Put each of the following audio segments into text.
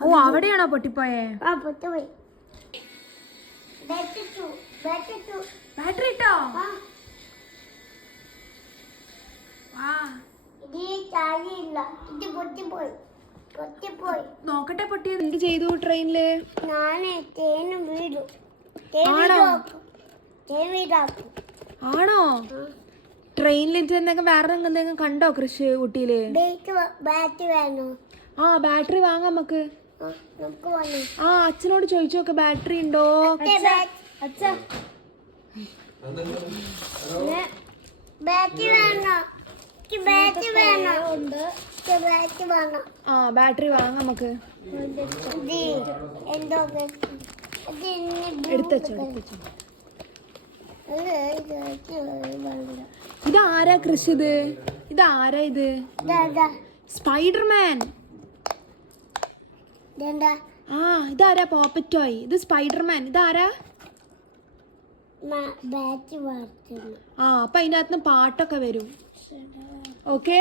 ഓ അവിടെയാണോ പൊട്ടിപ്പോയേ? ബാറ്ററി ഇട്ടോ? നോക്കട്ടെ പൊട്ടിയത്. എന്ത് ചെയ്തു ട്രെയിനില്? ആണോ? ട്രെയിനിൽ എന്തെങ്കിലും വേറെ എന്തെങ്കിലും കണ്ടോ കൃഷി ഊട്ടിയില്? ആ ബാറ്ററി വാങ്ങാം നമുക്ക്. ആ അച്ഛനോട് ചോദിച്ചു നോക്ക് ബാറ്ററി ഉണ്ടോ. ആ ബാറ്ററി വാങ്ങാം നമുക്ക്. എടുത്തോ. ഇതാരാ കൃഷി? ഇതാരാ ഇത്? സ്പൈഡർമാൻ. ആ ഇതാരാ? പോപ്പറ്റോയ്. ഇത് സ്പൈഡർമാൻ. ഇതാരാ? ആ അപ്പൊ അതിനകത്ത് പാട്ടൊക്കെ വരും. ഓക്കെ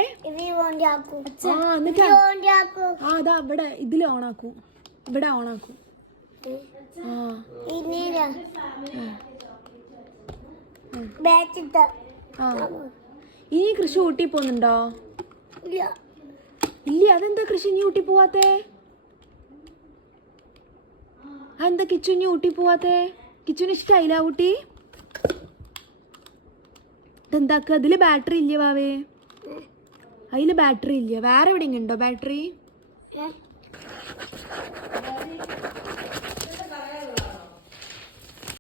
അതാ ഇവിടെ ഇതില് ഓണാക്കൂ. ഇവിടെ ഓണാക്കൂ. ഇനി കൃഷി ഊട്ടി പോകുന്നുണ്ടോ? ഇല്ല. അതെന്താ കൃഷി ഇനി ഊട്ടി പോവാത്തെ? അതെന്താ കിച്ചു ഇനി ഊട്ടി പോവാത്തെ? കിച്ചുന് ഇഷ്ടായില്ല ഊട്ടി? ഇതെന്താക്ക? അതില് ബാറ്ററി ഇല്ല വാവേ. അതില് ബാറ്ററി ഇല്ല. വേറെ എവിടെയെങ്കിലും ഉണ്ടോ ബാറ്ററി?